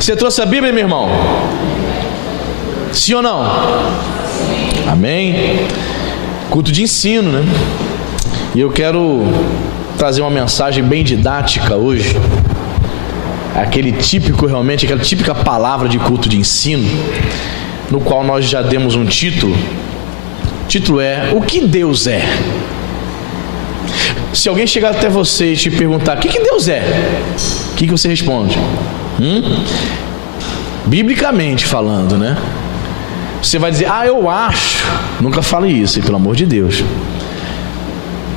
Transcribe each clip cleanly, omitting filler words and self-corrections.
Você trouxe a Bíblia, meu irmão? Sim ou não? Amém? Culto de ensino, né? E eu quero trazer uma mensagem bem didática hoje. Aquela típica palavra de culto de ensino, no qual nós já demos um título. O título é: o que Deus é? Se alguém chegar até você e te perguntar o que Deus é, o que você responde? Biblicamente falando, né? Você vai dizer: eu acho. Nunca fale isso, pelo amor de Deus.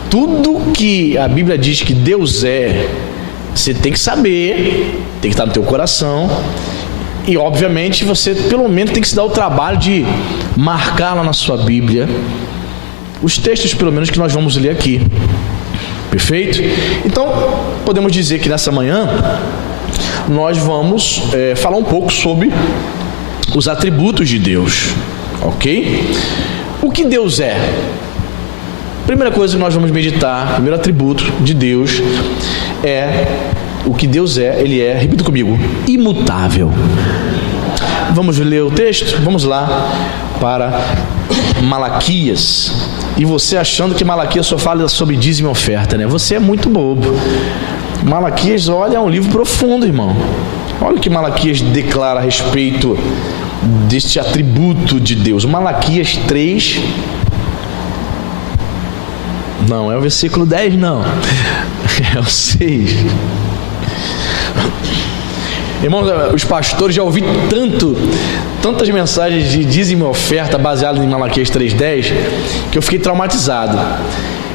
Tudo que a Bíblia diz que Deus é, você tem que saber, tem que estar no teu coração. E obviamente você pelo menos tem que se dar o trabalho de marcar lá na sua Bíblia os textos, pelo menos, que nós vamos ler aqui. Perfeito? Então podemos dizer que nessa manhã nós vamos falar um pouco sobre os atributos de Deus. Ok? O que Deus é? Primeira coisa que nós vamos meditar, primeiro atributo de Deus é o que Deus é. Ele é, repita comigo, imutável. Vamos ler o texto? Vamos lá para Malaquias. E você achando que Malaquias só fala sobre dízimo e oferta, né? Você é muito bobo. Malaquias, olha, é um livro profundo, irmão. Olha o que Malaquias declara a respeito deste atributo de Deus. Malaquias 3. Não, é o versículo 10, não. É o 6. Irmãos, os pastores já ouvi tantas mensagens de dízimo e oferta baseadas em Malaquias 3:10, que eu fiquei traumatizado.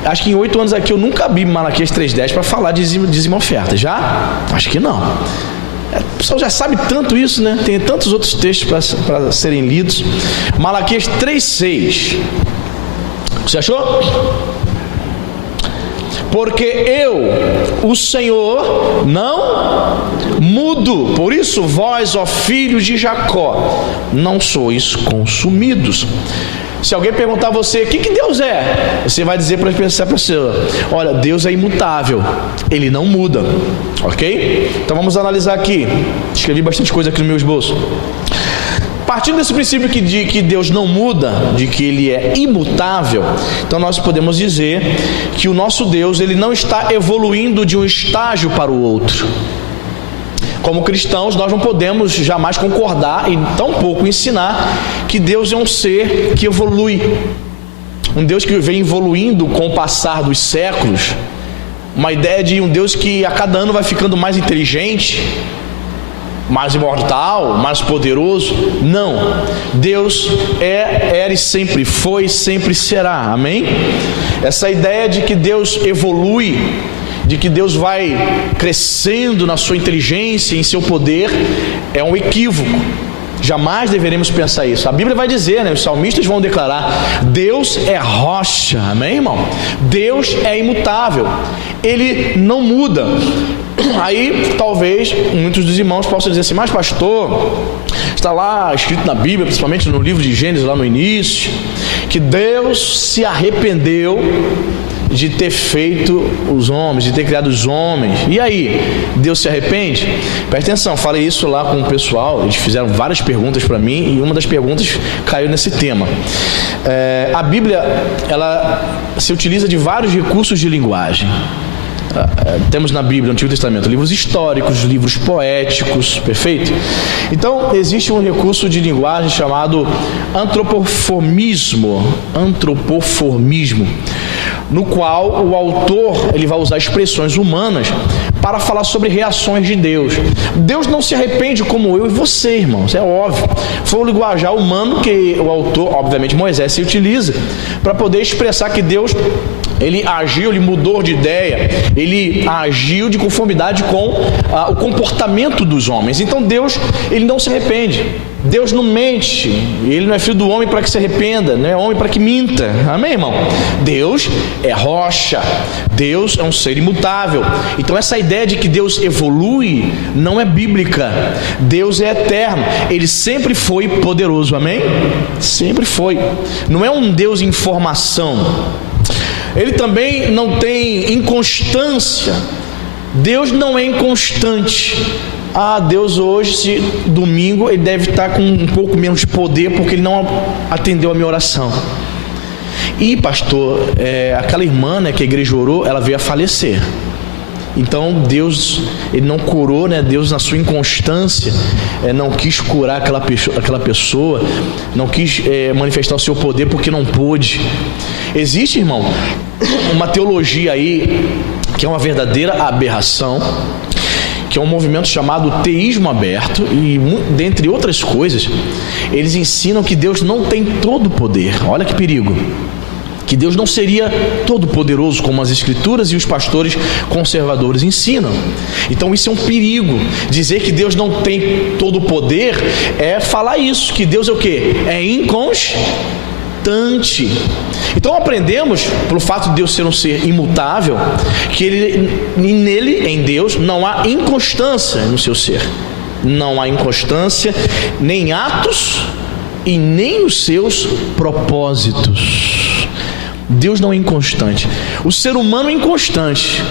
Acho que em 8 anos aqui eu nunca abri Malaquias 3:10 para falar de dízimo e oferta. Já? Acho que não. O pessoal já sabe tanto isso, né? Tem tantos outros textos para serem lidos. Malaquias 3:6. Você achou? Porque eu, o Senhor, não mudo. Por isso vós, ó filhos de Jacó, não sois consumidos. Se alguém perguntar a você o que Deus é, você vai dizer para essa pessoa: olha, Deus é imutável, Ele não muda. Ok? Então vamos analisar aqui. Escrevi bastante coisa aqui no meu esboço. Partindo desse princípio de que Deus não muda, de que Ele é imutável, então nós podemos dizer que o nosso Deus, Ele não está evoluindo de um estágio para o outro. Como cristãos, nós não podemos jamais concordar e tampouco ensinar que Deus é um ser que evolui. Um Deus que vem evoluindo com o passar dos séculos. Uma ideia de um Deus que a cada ano vai ficando mais inteligente, mais imortal, mais poderoso. Não. Deus era e sempre foi, sempre será. Amém? Essa ideia de que Deus evolui, de que Deus vai crescendo na sua inteligência, em seu poder, é um equívoco. Jamais deveremos pensar isso. A Bíblia vai dizer, né? Os salmistas vão declarar: Deus é rocha. Amém, irmão? Deus é imutável. Ele não muda. Aí talvez muitos dos irmãos possam dizer assim: mas pastor, está lá escrito na Bíblia, principalmente no livro de Gênesis, lá no início, que Deus se arrependeu de ter feito os homens, de ter criado os homens. E aí, Deus se arrepende? Presta atenção, falei isso lá com o pessoal, eles fizeram várias perguntas para mim, e uma das perguntas caiu nesse tema. A Bíblia, ela se utiliza de vários recursos de linguagem. Temos na Bíblia, no Antigo Testamento, livros históricos, livros poéticos, perfeito? Então, existe um recurso de linguagem chamado antropoformismo, no qual o autor ele vai usar expressões humanas para falar sobre reações de Deus. Deus não se arrepende como eu e você, irmãos, é óbvio. Foi o linguajar humano que o autor, obviamente Moisés, se utiliza para poder expressar que Deus, ele agiu, ele mudou de ideia, ele agiu de conformidade com o comportamento dos homens. Então Deus, ele não se arrepende. Deus não mente, Ele não é filho do homem para que se arrependa, não é homem para que minta. Amém, irmão? Deus é rocha, Deus é um ser imutável. Então essa ideia de que Deus evolui não é bíblica. Deus é eterno, Ele sempre foi poderoso, amém? Sempre foi. Não é um Deus em formação. Ele também não tem inconstância. Deus não é inconstante. Deus hoje, se domingo, ele deve estar com um pouco menos de poder porque ele não atendeu a minha oração. E pastor, aquela irmã, né, que a igreja orou, ela veio a falecer. Então Deus, ele não curou, né? Deus, na sua inconstância, não quis curar aquela pessoa, não quis manifestar o seu poder porque não pôde. Existe, irmão, uma teologia aí que é uma verdadeira aberração, que é um movimento chamado teísmo aberto, e dentre outras coisas, eles ensinam que Deus não tem todo o poder. Olha que perigo! Que Deus não seria todo poderoso como as escrituras e os pastores conservadores ensinam. Então isso é um perigo. Dizer que Deus não tem todo o poder é falar isso, que Deus é o quê? É inconstante. Então aprendemos, pelo fato de Deus ser um ser imutável, que nele, em Deus, não há inconstância no seu ser. Não há inconstância, nem atos e nem os seus propósitos. Deus não é inconstante. O ser humano é inconstante.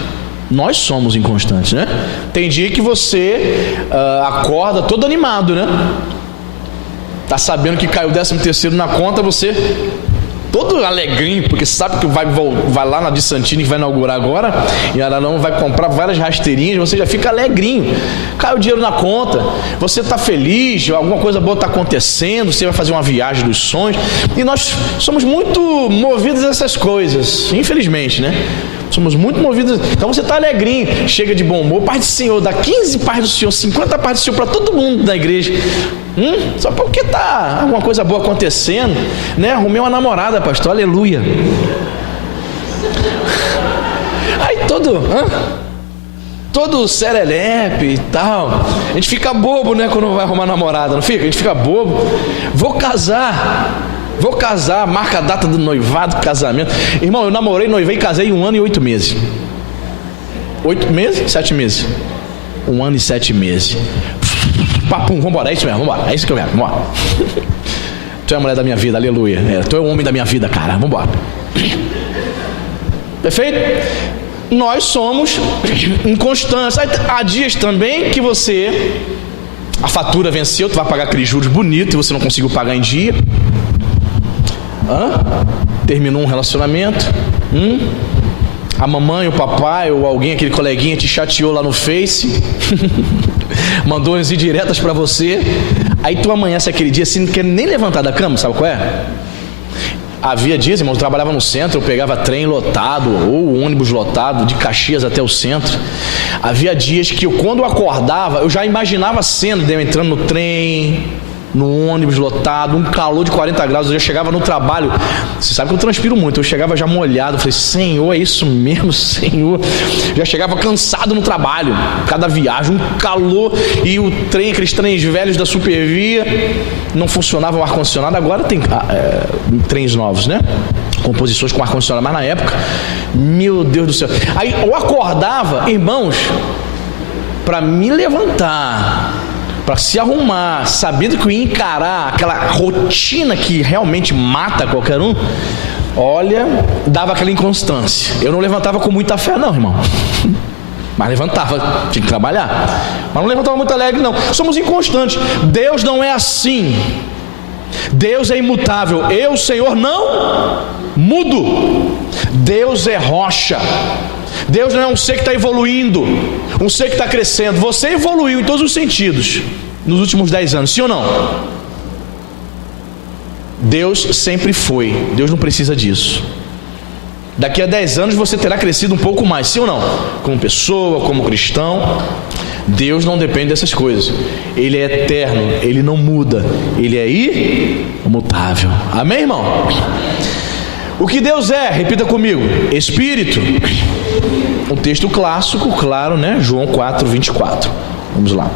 Nós somos inconstantes, né? Tem dia que você acorda todo animado, né? Tá sabendo que caiu o 13º na conta, você todo alegrinho, porque sabe que vai lá na de Santini, que vai inaugurar agora, e ela não vai comprar várias rasteirinhas, você já fica alegrinho. Caiu o dinheiro na conta, você está feliz, alguma coisa boa está acontecendo, você vai fazer uma viagem dos sonhos, e nós somos muito movidos a essas coisas, infelizmente, né? Somos muito movidos. Então você está alegrinho, chega de bom humor, paz do Senhor, dá 15 paz do Senhor, 50 paz do Senhor para todo mundo da igreja. Só porque está alguma coisa boa acontecendo, né? Arrumei uma namorada, pastor, aleluia. Aí todo serelepe e tal. A gente fica bobo, né, quando vai arrumar namorada, não fica? A gente fica bobo. Vou casar, marca a data do noivado, casamento. Irmão, eu namorei, noivei e casei em 1 ano e 8 meses. 8 meses? 7 meses. 1 ano e 7 meses. Papum, vambora, é isso mesmo, vambora. É isso que eu quero, vambora. Tu é a mulher da minha vida, aleluia. Tu é o homem da minha vida, cara, vambora. Perfeito? Nós somos inconstantes. Há dias também que a fatura venceu, tu vai pagar aqueles juros bonitos e você não conseguiu pagar em dia. Terminou um relacionamento, a mamãe, o papai ou alguém, aquele coleguinha te chateou lá no Face, mandou umas indiretas pra você, aí tu amanhece aquele dia assim, não quer nem levantar da cama, sabe qual é? Havia dias, irmão, eu trabalhava no centro, eu pegava trem lotado ou ônibus lotado de Caxias até o centro. Havia dias que quando eu acordava, eu já imaginava a cena de eu entrando no trem, no ônibus lotado, um calor de 40 graus, eu já chegava no trabalho, você sabe que eu transpiro muito, eu chegava já molhado, falei, Senhor, é isso mesmo, Senhor, já chegava cansado no trabalho, cada viagem, um calor, e o trem, aqueles trens velhos da Supervia, não funcionava o ar-condicionado, agora tem trens novos, né, composições com ar-condicionado, mas na época, meu Deus do céu, aí eu acordava, irmãos, para me levantar, para se arrumar, sabendo que eu ia encarar aquela rotina que realmente mata qualquer um, olha, dava aquela inconstância. Eu não levantava com muita fé não, irmão, mas levantava, tinha que trabalhar, mas não levantava muito alegre não. Somos inconstantes. Deus não é assim. Deus é imutável. Eu, Senhor, não mudo. Deus é rocha. Deus não é um ser que está evoluindo, um ser que está crescendo. Você evoluiu em todos os sentidos nos últimos 10 anos, sim ou não? Deus sempre foi. Deus não precisa disso. Daqui a 10 anos você terá crescido um pouco mais, sim ou não? Como pessoa, como cristão. Deus não depende dessas coisas. Ele é eterno, Ele não muda, Ele é imutável. Amém, irmão? O que Deus é, repita comigo, Espírito. Um texto clássico, claro, né? João 4, 24. Vamos lá.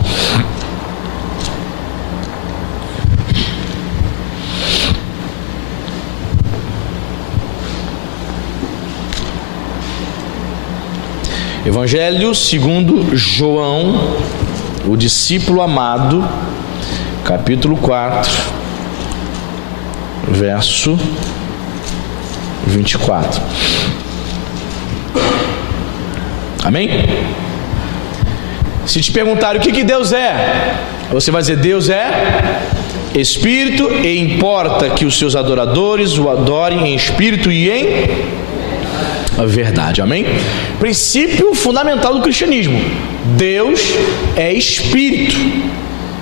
Evangelho segundo João, o discípulo amado, capítulo 4, verso 24. Amém? Se te perguntarem o que Deus é, você vai dizer: Deus é Espírito, e importa que os seus adoradores o adorem em espírito e em verdade. Amém? Princípio fundamental do cristianismo: Deus é Espírito.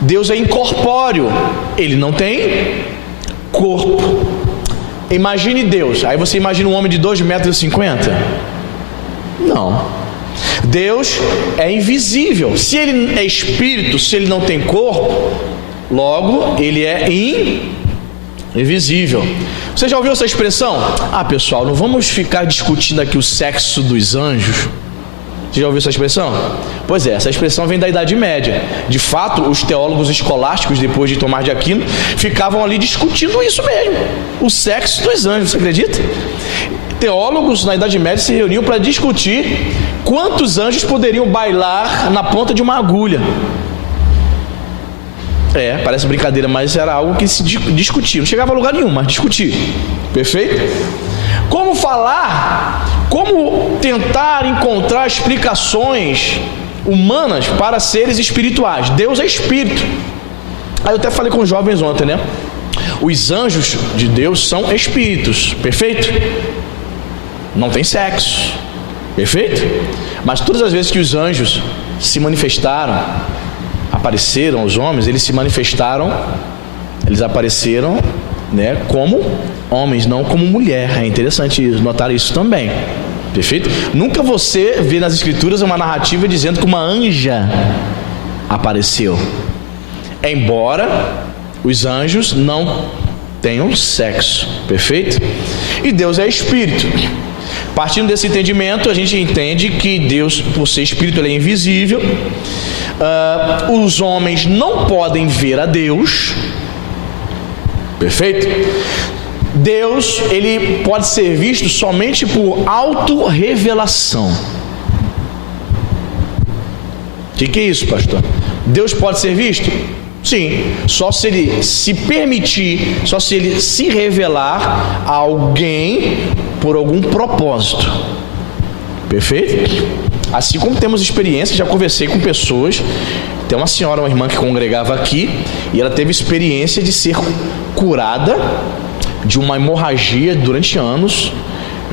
Deus é incorpóreo, Ele não tem corpo. Imagine Deus. Aí você imagina um homem de 2,50 metros? Não. Deus é invisível. Se Ele é Espírito, se Ele não tem corpo, logo Ele é invisível. Você já ouviu essa expressão? Pessoal, não vamos ficar discutindo aqui o sexo dos anjos. Você já ouviu essa expressão? Pois é, essa expressão vem da Idade Média. De fato, os teólogos escolásticos, depois de Tomás de Aquino, ficavam ali discutindo isso mesmo, o sexo dos anjos. Você acredita? Teólogos na Idade Média se reuniam para discutir quantos anjos poderiam bailar na ponta de uma agulha. Parece brincadeira, mas era algo que se discutia. Não chegava a lugar nenhum, mas discutia. Perfeito? Como falar, como tentar encontrar explicações humanas para seres espirituais? Deus é espírito. Aí eu até falei com os jovens ontem, né? Os anjos de Deus são espíritos, perfeito? Não tem sexo, perfeito? Mas todas as vezes que os anjos se manifestaram, apareceram aos homens, eles se manifestaram, eles apareceram, né, como homens, não como mulher. É interessante notar isso também, perfeito? Nunca você vê nas escrituras uma narrativa dizendo que uma anja apareceu, embora os anjos não tenham sexo, perfeito? E Deus é espírito. Partindo desse entendimento, a gente entende que Deus, por ser espírito, Ele é invisível. Os homens não podem ver a Deus, perfeito? Deus, Ele pode ser visto somente por autorrevelação. O que é isso, pastor? Deus pode ser visto? Sim, só se Ele se permitir, só se Ele se revelar a alguém por algum propósito, perfeito? Assim como temos experiência, já conversei com pessoas. Tem uma senhora, uma irmã que congregava aqui, e ela teve experiência de ser curada de uma hemorragia durante anos.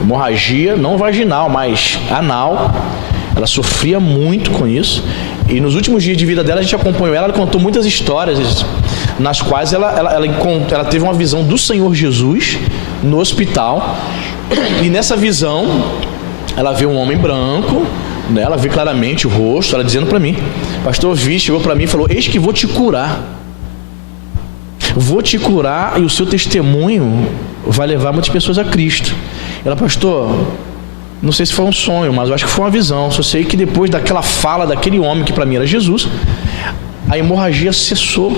Hemorragia não vaginal, mas anal. Ela sofria muito com isso. E nos últimos dias de vida dela, a gente acompanhou ela contou muitas histórias nas quais ela teve uma visão do Senhor Jesus no hospital. E nessa visão, ela vê um homem branco, né? Ela vê claramente o rosto, ela dizendo para mim: pastor, chegou para mim e falou: eis que vou te curar. Vou te curar, e o seu testemunho vai levar muitas pessoas a Cristo. Ela: pastor, não sei se foi um sonho, mas eu acho que foi uma visão. Só sei que depois daquela fala daquele homem, que para mim era Jesus, a hemorragia cessou.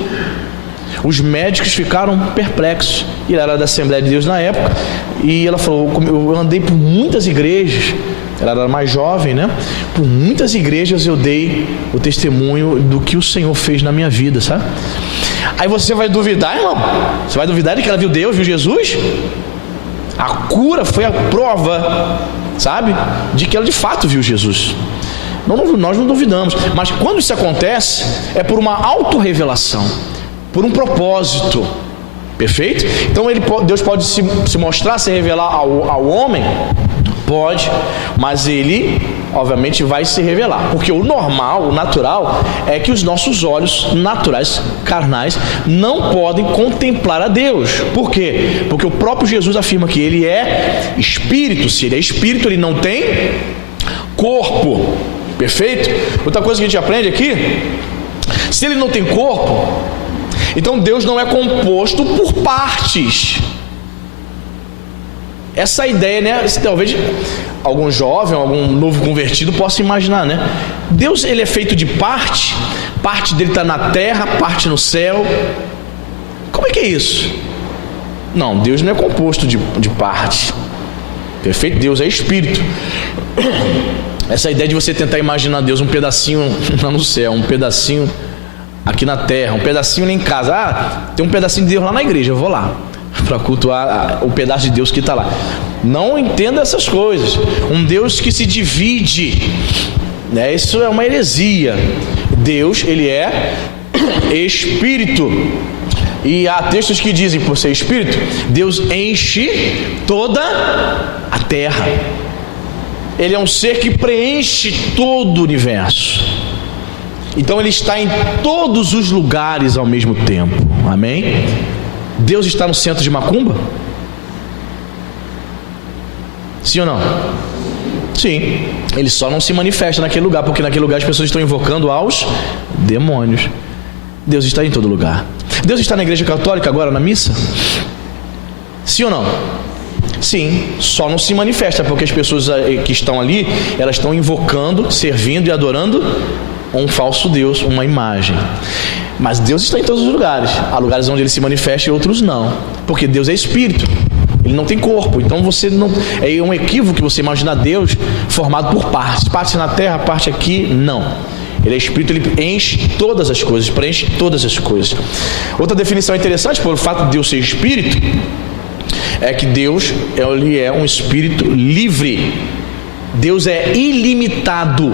Os médicos ficaram perplexos. E ela era da Assembleia de Deus na época. E ela falou: eu andei por muitas igrejas. Ela era mais jovem, né? Por muitas igrejas eu dei o testemunho do que o Senhor fez na minha vida, sabe? Aí você vai duvidar, irmão? Você vai duvidar de que ela viu Deus, viu Jesus? A cura foi a prova, sabe? De que ela de fato viu Jesus. Nós não duvidamos. Mas quando isso acontece, é por uma autorrevelação, por um propósito, perfeito? Então Deus pode se mostrar, se revelar ao homem? Pode, mas Ele obviamente vai se revelar, porque o normal, o natural, é que os nossos olhos naturais, carnais, não podem contemplar a Deus. Por quê? Porque o próprio Jesus afirma que Ele é Espírito. Se Ele é Espírito, Ele não tem corpo, perfeito? Outra coisa que a gente aprende aqui: se Ele não tem corpo, então Deus não é composto por partes. Essa ideia, né? Talvez algum jovem, algum novo convertido possa imaginar, né? Deus, Ele é feito de parte dele está na terra, parte no céu. Como é que é isso? Não, Deus não é composto de parte, perfeito? Deus é Espírito. Essa ideia de você tentar imaginar Deus um pedacinho lá no céu, um pedacinho aqui na terra, um pedacinho lá em casa. Tem um pedacinho de Deus lá na igreja, eu vou lá para cultuar o pedaço de Deus que está lá. Não entenda essas coisas. Um Deus que se divide, né? Isso é uma heresia. Deus, ele é espírito. E há textos que dizem, por ser espírito, Deus enche toda a terra. Ele é um ser que preenche todo o universo. Então ele está em todos os lugares ao mesmo tempo. Amém? Deus está no centro de Macumba? Sim ou não? Sim. Ele só não se manifesta naquele lugar, porque naquele lugar as pessoas estão invocando aos demônios. Deus está em todo lugar. Deus está na igreja católica agora na missa? Sim ou não? Sim, só não se manifesta porque as pessoas que estão ali, elas estão invocando, servindo e adorando um falso Deus, uma imagem. Mas Deus está em todos os lugares. Há lugares onde ele se manifesta e outros não, porque Deus é espírito, ele não tem corpo. Então você não, é um equívoco você imaginar Deus formado por partes, parte na terra, parte aqui. Não, ele é espírito, ele enche todas as coisas, preenche todas as coisas. Outra definição interessante, por fato de Deus ser espírito, é que Deus, ele é um espírito livre. Deus é ilimitado,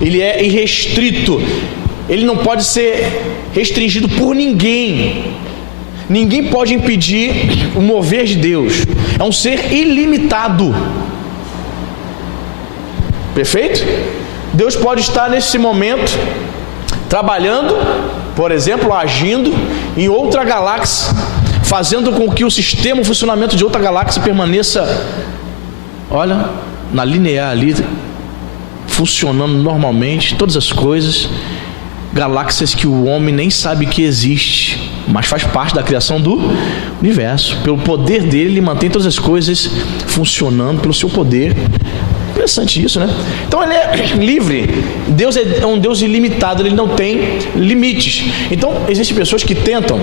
ele é irrestrito, ele não pode ser restringido por ninguém. Ninguém pode impedir o mover de Deus. É um ser ilimitado. Perfeito? Deus pode estar nesse momento trabalhando, por exemplo, agindo em outra galáxia, fazendo com que o sistema, o funcionamento de outra galáxia permaneça, olha, na linear ali, funcionando normalmente, todas as coisas, galáxias que o homem nem sabe que existe, mas faz parte da criação do universo. Pelo poder dele, ele mantém todas as coisas funcionando pelo seu poder. Interessante isso, né? Então ele é livre. Deus é um Deus ilimitado, ele não tem limites. Então existem pessoas que tentam,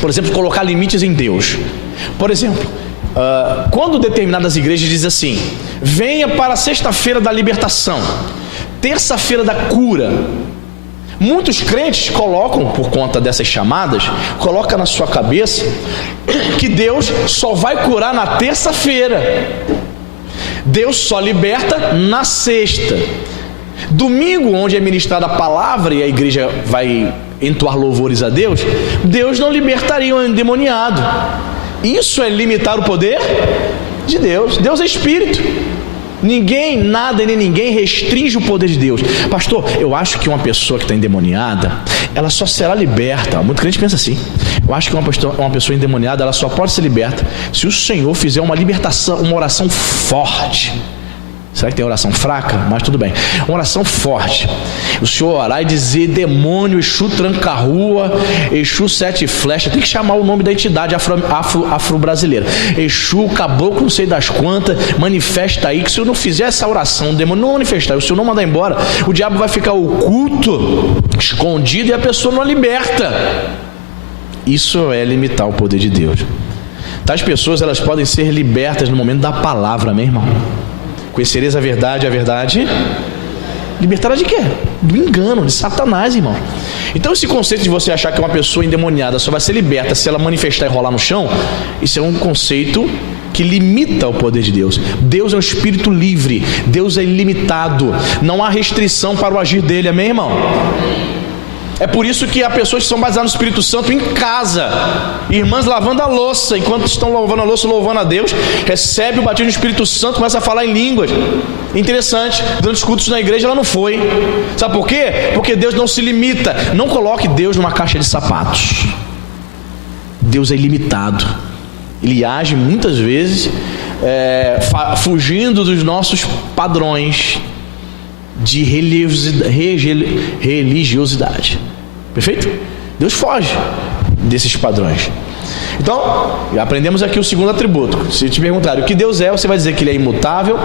por exemplo, colocar limites em Deus. Por exemplo, quando determinadas igrejas dizem assim: venha para a sexta-feira da libertação, terça-feira da cura. Muitos crentes colocam, por conta dessas chamadas, coloca na sua cabeça que Deus só vai curar na terça-feira. Deus só liberta na sexta. Domingo, onde é ministrada a palavra e a igreja vai entoar louvores a Deus, Deus não libertaria um endemoniado. Isso é limitar o poder de Deus. Deus é espírito. Ninguém, nada e nem ninguém restringe o poder de Deus. Pastor, eu acho que uma pessoa que está endemoniada, ela só será liberta. Muito crente pensa assim: eu acho que uma pessoa endemoniada, ela só pode ser liberta se o Senhor fizer uma libertação, uma oração forte. Será que tem oração fraca? Mas tudo bem. Uma oração forte. O Senhor orar e dizer: demônio, Exu tranca-rua, Exu sete flechas. Tem que chamar o nome da entidade afro-brasileira. Exu, caboclo, não sei das quantas, manifesta aí. Que se eu não fizer essa oração, o demônio não manifestar, o Senhor não mandar embora, o diabo vai ficar oculto, escondido, e a pessoa não liberta. Isso é limitar o poder de Deus. Tais pessoas, elas podem ser libertas no momento da palavra, meu irmão. Conhecereis a verdade libertará de quê? Do engano, de Satanás, irmão. Então esse conceito de você achar que uma pessoa endemoniada só vai ser liberta se ela manifestar e rolar no chão, isso é um conceito que limita o poder de Deus. Deus é um espírito livre, Deus é ilimitado, não há restrição para o agir dele, amém, irmão? É por isso que há pessoas que são baseadas no Espírito Santo em casa, irmãs lavando a louça, enquanto estão lavando a louça, louvando a Deus, recebe o batismo do Espírito Santo, começa a falar em línguas. Interessante, durante os cultos na igreja ela não foi. Sabe por quê? Porque Deus não se limita. Não coloque Deus numa caixa de sapatos. Deus é ilimitado. Ele age muitas vezes fugindo dos nossos padrões de religiosidade. Perfeito? Deus foge desses padrões. Então, aprendemos aqui o segundo atributo. Se te perguntarem o que Deus é, você vai dizer que ele é imutável,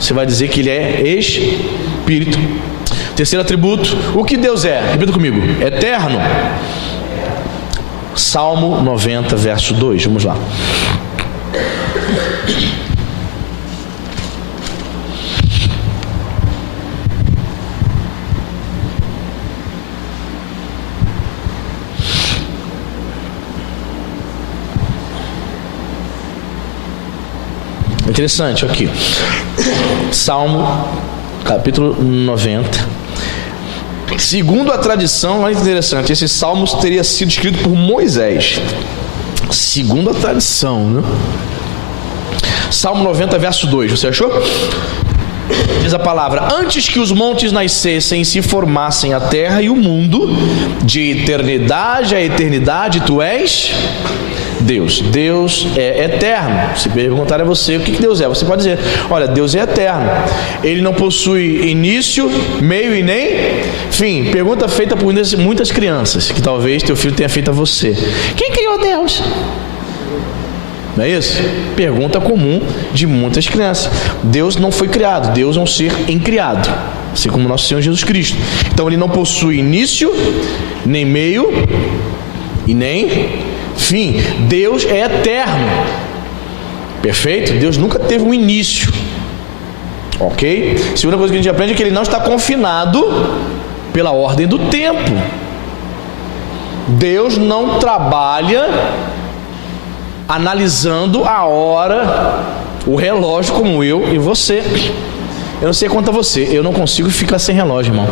você vai dizer que ele é espírito. Terceiro atributo, o que Deus é? Repita comigo: eterno. Salmo 90, verso 2, vamos lá. Interessante aqui, Salmo capítulo 90, Segundo a tradição, olha que interessante, esse salmo teria sido escrito por Moisés. Segundo a tradição, né? Salmo 90, verso 2, você achou? Diz a palavra: antes que os montes nascessem e se formassem a terra e o mundo, de eternidade a eternidade, tu és Deus. Deus é eterno. Se perguntar a você o que Deus é, você pode dizer: olha, Deus é eterno. Ele não possui início, meio e nem fim. Pergunta feita por muitas crianças, que talvez teu filho tenha feito a você: quem criou Deus? Não é isso? Pergunta comum de muitas crianças. Deus não foi criado. Deus é um ser incriado, assim como nosso Senhor Jesus Cristo. Então ele não possui início, nem meio e nem fim. Deus é eterno. Perfeito? Deus nunca teve um início. Ok? Segunda coisa que a gente aprende é que ele não está confinado pela ordem do tempo. Deus não trabalha analisando a hora, o relógio, como eu e você. Eu não sei quanto a você, eu não consigo ficar sem relógio, irmão.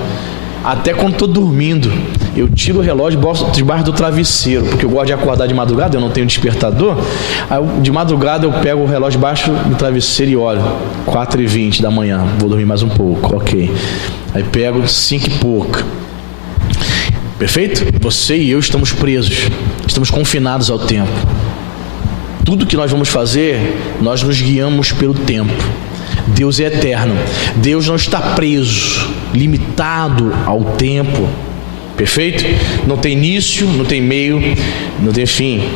Até quando estou dormindo, eu tiro o relógio e boto debaixo do travesseiro, porque eu gosto de acordar de madrugada, eu não tenho despertador. Aí de madrugada eu pego o relógio debaixo do travesseiro e olho, 4h20 da manhã, vou dormir mais um pouco, ok. Aí pego 5 e pouco. Perfeito? Você e eu estamos presos, estamos confinados ao tempo. Tudo que nós vamos fazer, nós nos guiamos pelo tempo. Deus é eterno. Deus não está preso, limitado ao tempo. Perfeito? Não tem início, não tem meio, não tem fim.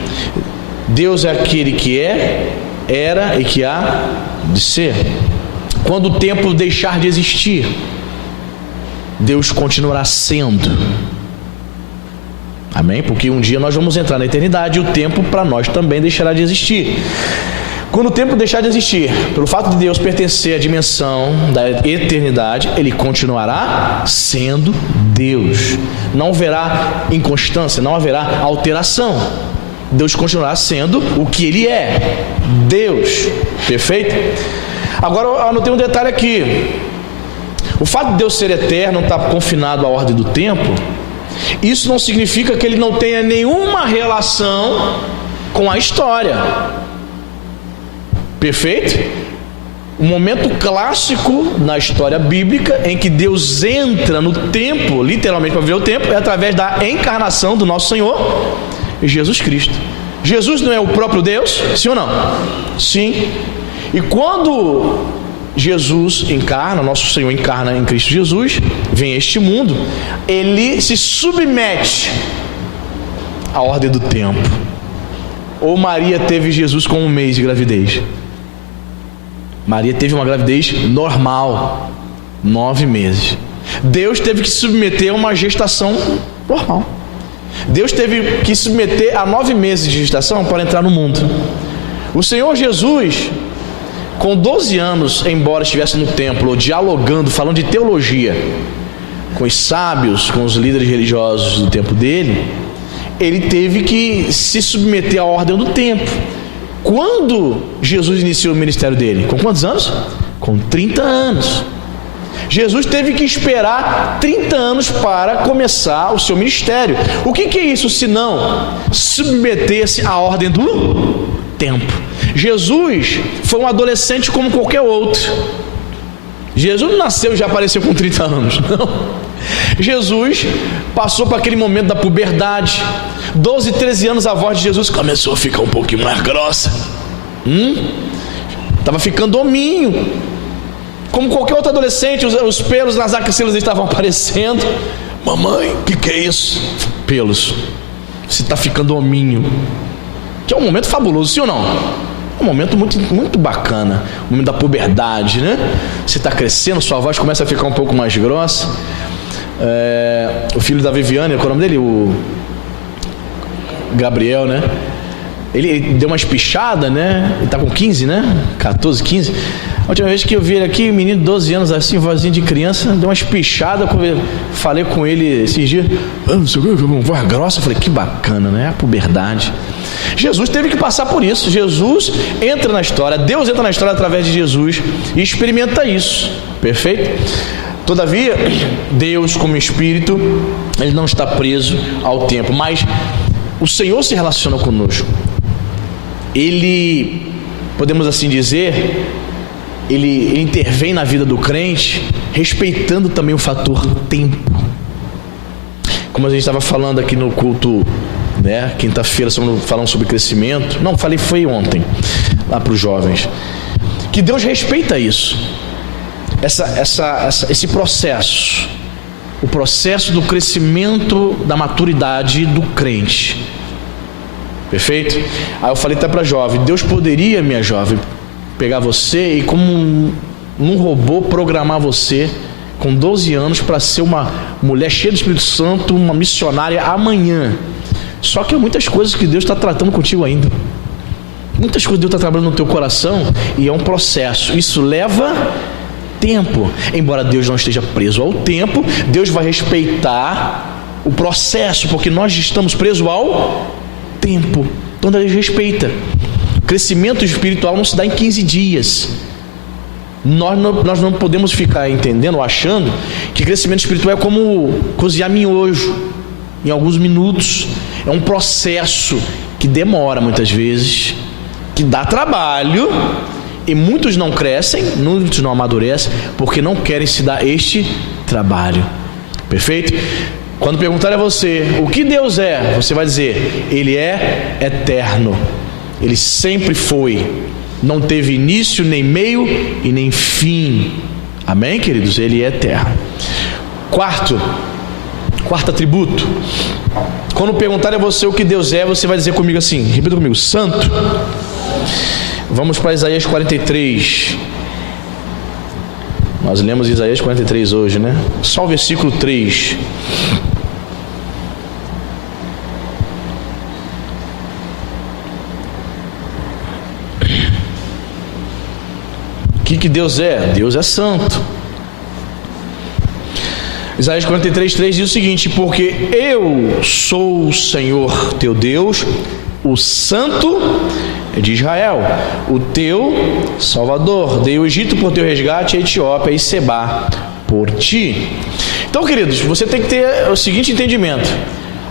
Deus é aquele que é, era e que há de ser. Quando o tempo deixar de existir, Deus continuará sendo. Amém? Porque um dia nós vamos entrar na eternidade e o tempo para nós também deixará de existir. Quando o tempo deixar de existir, pelo fato de Deus pertencer à dimensão da eternidade, ele continuará sendo Deus. Não haverá inconstância, não haverá alteração. Deus continuará sendo o que ele é, Deus. Perfeito? Agora eu anotei um detalhe aqui. O fato de Deus ser eterno, não estar confinado à ordem do tempo, isso não significa que ele não tenha nenhuma relação com a história. Perfeito? Um momento clássico na história bíblica em que Deus entra no tempo, literalmente para ver o tempo, é através da encarnação do nosso Senhor Jesus Cristo. Jesus não é o próprio Deus? Sim ou não? Sim. E quando Jesus encarna, nosso Senhor encarna em Cristo Jesus, vem a este mundo, ele se submete à ordem do tempo. Ou Maria teve Jesus com 1 mês de gravidez? Maria teve uma gravidez normal, 9 meses. Deus teve que se submeter a uma gestação normal. Deus teve que se submeter a 9 meses de gestação para entrar no mundo. O Senhor Jesus, com 12 anos, embora estivesse no templo, dialogando, falando de teologia, com os sábios, com os líderes religiosos do tempo dele, ele teve que se submeter à ordem do tempo. Quando Jesus iniciou o ministério dele? Com quantos anos? Com 30 anos. Jesus teve que esperar 30 anos para começar o seu ministério. O que é isso, senão submeter-se à ordem do tempo? Jesus foi um adolescente como qualquer outro. Jesus não nasceu e já apareceu com 30 anos, não. Jesus passou por aquele momento da puberdade. 12, 13 anos a voz de Jesus começou a ficar um pouquinho mais grossa. Estava ficando hominho. Como qualquer outro adolescente, os pelos nas axilas estavam aparecendo. Mamãe, o que é isso? Pelos. Você está ficando hominho. Que é um momento fabuloso, sim ou não? Um momento muito, muito bacana. O momento da puberdade, né? Você está crescendo, sua voz começa a ficar um pouco mais grossa. O filho da Viviane, qual é o nome dele? O Gabriel, né? Ele deu uma espichada, né? Ele tá com 15, né? 14, 15. A última vez que eu vi ele aqui, um menino de 12 anos, assim, vozinho de criança, deu uma espichada. Falei com ele esses dias, não sei o que, uma voz grossa. Eu falei, que bacana, né? A puberdade. Jesus teve que passar por isso. Jesus entra na história, Deus entra na história através de Jesus e experimenta isso. Perfeito? Todavia, Deus, como Espírito, Ele não está preso ao tempo, mas o Senhor se relaciona conosco. Ele, podemos assim dizer, Ele intervém na vida do crente, respeitando também o fator tempo. Como a gente estava falando aqui no culto, né, quinta-feira, falando sobre crescimento. Não, foi ontem, lá para os jovens. Que Deus respeita isso. Esse processo. O processo do crescimento, da maturidade do crente. Perfeito? Aí eu falei até para a jovem, Deus poderia, minha jovem, pegar você e como um robô programar você com 12 anos para ser uma mulher cheia do Espírito Santo, uma missionária amanhã. Só que há muitas coisas que Deus está tratando contigo ainda. Muitas coisas Deus está trabalhando no teu coração e é um processo. Isso leva tempo. Embora Deus não esteja preso ao tempo, Deus vai respeitar o processo, porque nós estamos presos ao tempo. Então Deus respeita. O crescimento espiritual não se dá em 15 dias. Nós não podemos ficar entendendo ou achando que crescimento espiritual é como cozinhar miojo em alguns minutos. É um processo que demora muitas vezes, que dá trabalho, e muitos não crescem, muitos não amadurecem, porque não querem se dar este trabalho. Perfeito? Quando perguntarem a você o que Deus é, você vai dizer, Ele é eterno. Ele sempre foi. Não teve início, nem meio e nem fim. Amém, queridos? Ele é eterno. Quarto atributo. Quando perguntarem a você o que Deus é, você vai dizer comigo assim, repita comigo, santo. Vamos para Isaías 43. Nós lemos Isaías 43 hoje, né? Só o versículo 3. O que Deus é? Deus é santo. Isaías 43:3 diz o seguinte: porque eu sou o Senhor teu Deus, o Santo de Israel, o teu Salvador. Dei o Egito por teu resgate, a Etiópia e Sebá por ti. Então, queridos, você tem que ter o seguinte entendimento: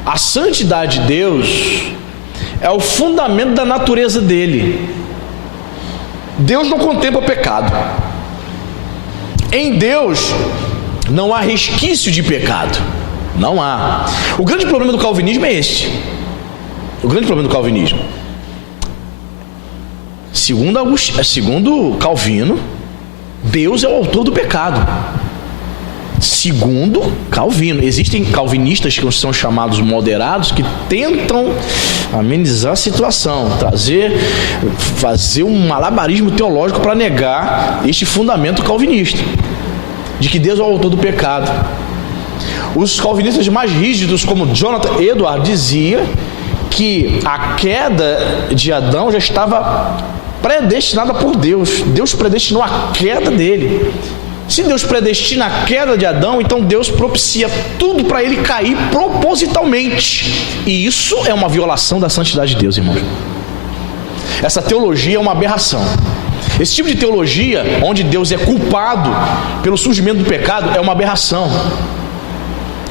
a santidade de Deus é o fundamento da natureza dele. Deus não contempla pecado. Em Deus não há resquício de pecado. Não há. O grande problema do calvinismo é este. O grande problema do calvinismo, segundo Calvino, Deus é o autor do pecado. Segundo Calvino, existem calvinistas que são chamados moderados, que tentam amenizar a situação, fazer um malabarismo teológico para negar este fundamento calvinista, de que Deus é o autor do pecado. Os calvinistas mais rígidos, como Jonathan Edwards, dizia que a queda de Adão já estava predestinada por Deus. Deus predestinou a queda dele. Se Deus predestina a queda de Adão, então Deus propicia tudo para ele cair propositalmente. E isso é uma violação da santidade de Deus, irmãos. Essa teologia é uma aberração. Esse tipo de teologia, onde Deus é culpado pelo surgimento do pecado, é uma aberração.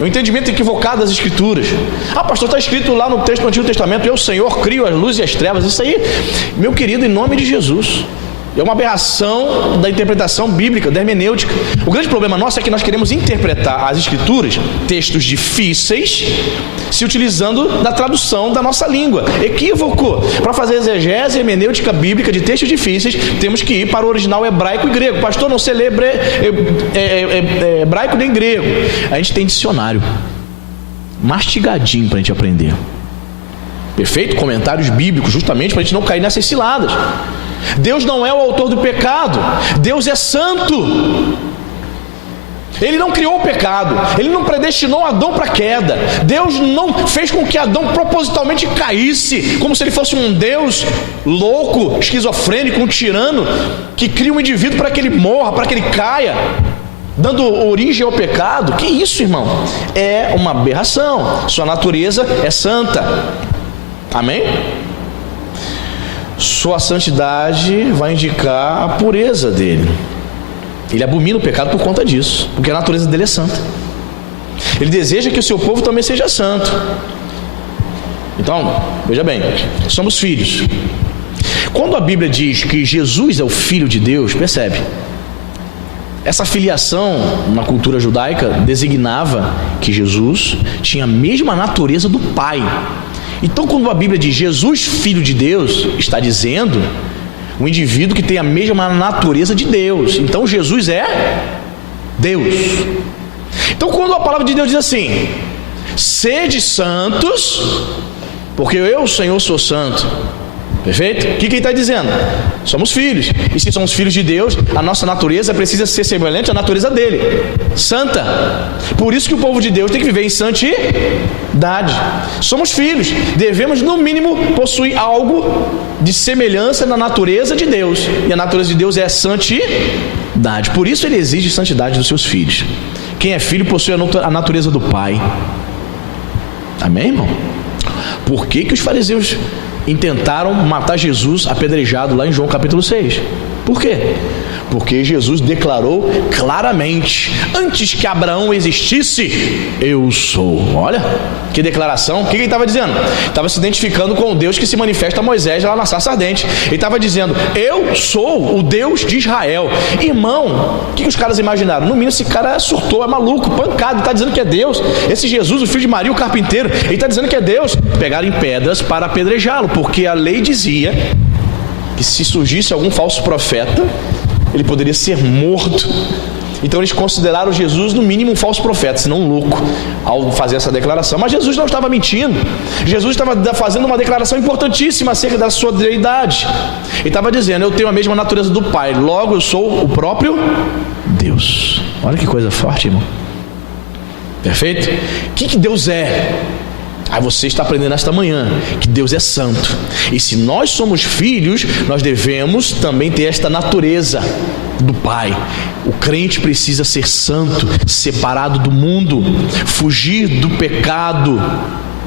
É um entendimento equivocado das Escrituras. Pastor, está escrito lá no texto do Antigo Testamento: eu, Senhor, crio as luzes e as trevas. Isso aí, meu querido, em nome de Jesus, é uma aberração da interpretação bíblica, da hermenêutica. O grande problema nosso é que nós queremos interpretar as Escrituras, textos difíceis, se utilizando da tradução da nossa língua. Equívoco. Para fazer exegese hermenêutica bíblica de textos difíceis, temos que ir para o original hebraico e grego. Pastor, não sei ler hebraico nem grego. A gente tem dicionário mastigadinho para a gente aprender. Perfeito? Comentários bíblicos, justamente para a gente não cair nessas ciladas. Deus não é o autor do pecado. Deus é santo. Ele não criou o pecado. Ele não predestinou Adão para a queda. Deus não fez com que Adão propositalmente caísse, como se ele fosse um Deus louco, esquizofrênico, um tirano, que cria um indivíduo para que ele morra, para que ele caia, dando origem ao pecado. Que isso, irmão? É uma aberração. Sua natureza é santa. Amém? Sua santidade vai indicar a pureza dele. Ele abomina o pecado por conta disso, porque a natureza dele é santa. Ele deseja que o seu povo também seja santo. Então, veja bem, somos filhos. Quando a Bíblia diz que Jesus é o Filho de Deus, percebe? Essa filiação na cultura judaica designava que Jesus tinha a mesma natureza do Pai. Então, quando a Bíblia diz Jesus, Filho de Deus, está dizendo um indivíduo que tem a mesma natureza de Deus. Então, Jesus é Deus. Então, quando a palavra de Deus diz assim: sede santos, porque eu, Senhor, sou santo. Perfeito? O que ele está dizendo? Somos filhos. E se somos filhos de Deus, a nossa natureza precisa ser semelhante à natureza dele, santa. Por isso que o povo de Deus tem que viver em santidade. Somos filhos. Devemos, no mínimo, possuir algo de semelhança na natureza de Deus. E a natureza de Deus é santidade. Por isso ele exige santidade dos seus filhos. Quem é filho possui a natureza do Pai. Amém, irmão? Por que os fariseus intentaram matar Jesus apedrejado lá em João capítulo 6? Por quê? Porque Jesus declarou claramente: antes que Abraão existisse, eu sou. Olha que declaração. O que ele estava dizendo? Estava se identificando com o Deus que se manifesta a Moisés lá na sarça ardente. Ele estava dizendo: eu sou o Deus de Israel. Irmão, o que os caras imaginaram? No mínimo esse cara surtou, é maluco, pancado. Ele está dizendo que é Deus. Esse Jesus, o filho de Maria, o carpinteiro, ele está dizendo que é Deus. Pegaram em pedras para apedrejá-lo, porque a lei dizia que se surgisse algum falso profeta, ele poderia ser morto. Então eles consideraram Jesus no mínimo um falso profeta, senão um louco, ao fazer essa declaração. Mas Jesus não estava mentindo. Jesus estava fazendo uma declaração importantíssima acerca da sua deidade. Ele estava dizendo: eu tenho a mesma natureza do Pai, logo eu sou o próprio Deus. Olha que coisa forte, irmão. Perfeito? O que Deus é? Aí você está aprendendo esta manhã que Deus é santo. E se nós somos filhos, nós devemos também ter esta natureza do Pai. O crente precisa ser santo, separado do mundo, fugir do pecado.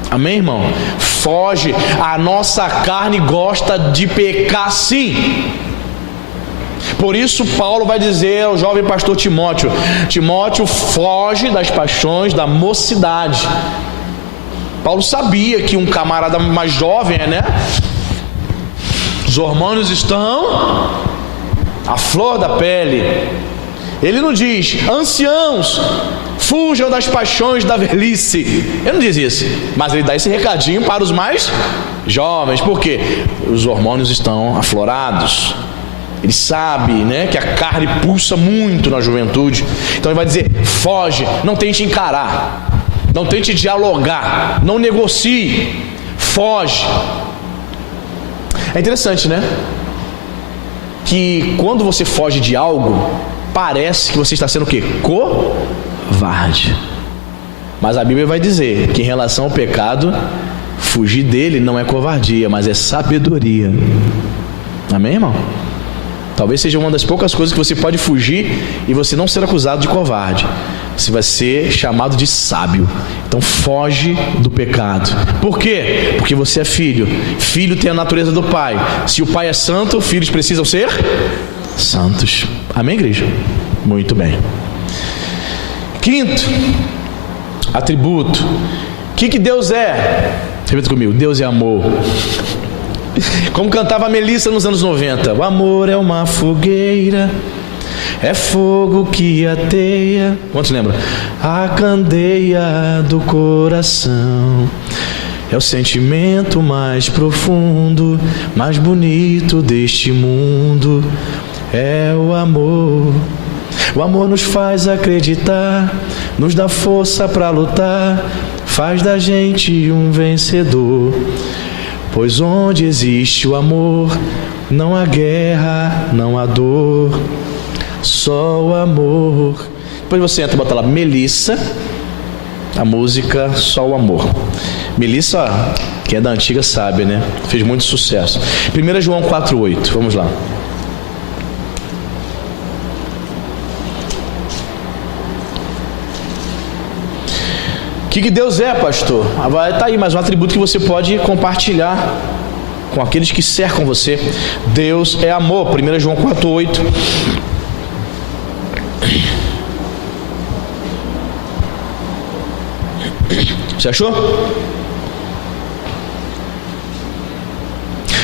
Amém, irmão? Foge. A nossa carne gosta de pecar, sim. Por isso Paulo vai dizer ao jovem pastor Timóteo: Timóteo, foge das paixões da mocidade. Paulo sabia que um camarada mais jovem, né? Os hormônios estão à flor da pele. Ele não diz: anciãos, fujam das paixões da velhice. Ele não diz isso, mas ele dá esse recadinho para os mais jovens. Por quê? Os hormônios estão aflorados. Ele sabe, né, que a carne pulsa muito na juventude. Então ele vai dizer: foge, não tente encarar, não tente dialogar, não negocie, foge. É interessante, né? Que quando você foge de algo, parece que você está sendo o quê? Covarde. Mas a Bíblia vai dizer que em relação ao pecado, fugir dele não é covardia, mas é sabedoria. Amém, irmão? Talvez seja uma das poucas coisas que você pode fugir e você não ser acusado de covarde. Você vai ser chamado de sábio. Então foge do pecado. Por quê? Porque você é filho. Filho tem a natureza do Pai. Se o Pai é santo, filhos precisam ser santos. Amém, igreja? Muito bem. Quinto atributo. O que Deus é? Repita comigo: Deus é amor. Como cantava a Melissa nos anos 90: o amor é uma fogueira, é fogo que ateia. Quantos lembram? A candeia do coração. É o sentimento mais profundo, mais bonito deste mundo. É o amor. O amor nos faz acreditar, nos dá força para lutar, faz da gente um vencedor. Pois onde existe o amor, não há guerra, não há dor, só o amor. Depois você entra e bota lá Melissa, a música Só o Amor. Melissa, que é da antiga, sabe, né? Fez muito sucesso. 1 João 4,8, vamos lá. O que Deus é, pastor? Está aí mais um atributo que você pode compartilhar com aqueles que cercam você. Deus é amor. 1 João 4,8. Você achou?